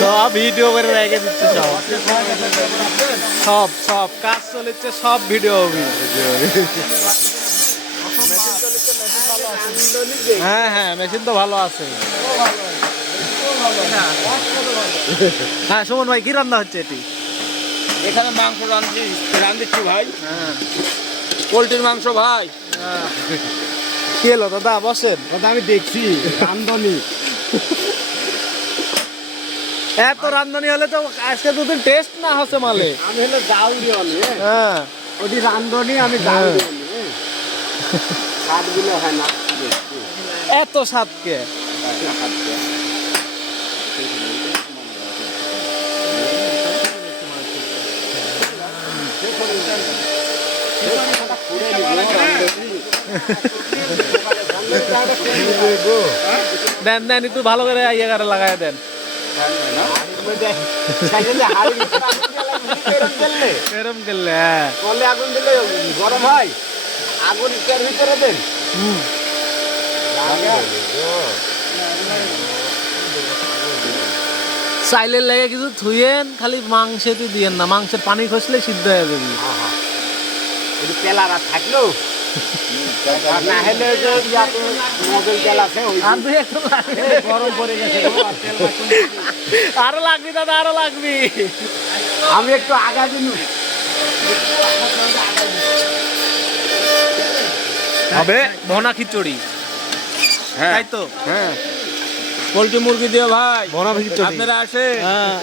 সব ভিডিও করে রেখে দিচ্ছে সব সব কাজ চলেছে, সব ভিডিও হবে। হ্যাঁ হ্যাঁ, মেশিন তো ভালো আছে। হ্যাঁ সুমন ভাই, কি রান্না হচ্ছে এটি? এখানে মাংস রাঁধছি ভাই। হ্যাঁ, পোলট্রির মাংস ভাই। কি হলো দাদা, বসেন। দাদা আমি দেখছি রান্ধনি, এত রান্ধনি হলে তো আজকে দুদিন টেস্ট না হচ্ছে মালে। আমি হলো জাউরি অনি, হ্যাঁ ওটি রান্ধনি, আমি জাউরি অনি। স্বাদগুলো হয় না এত স্বাদকে। দেন দেন, একটু ভালো করে ইয়ে করে লাগাই দেন। এরম করলে হ্যাঁ, কলে আগুন দিলে গরম হয়, আগুন এর ভিতরে দেন। চাইলের লেগে কিছু ধুয়েন, খালি মাংসেতে দিয়েন না, মাংসের পানি খসলে সিদ্ধ হয়ে যাবে। এটি তেলারা থাকলো আর না হলে যে ইয়াতে মোবাইল তেল আছে ওই আর দুই একটু লাগবে, গরম পড়ে গেছে গো, আর তেল রাখুন। আরো লাগবি দাদা, আরো লাগবি। আমি একটু আগা দিন হবে ভনা খিচুড়ি, হ্যাঁ তাই তো? হ্যাঁ, পোলট্রি মুরগি দিয়ে ভাই ভনা খিচুড়ি আপনারা আসে। হ্যাঁ।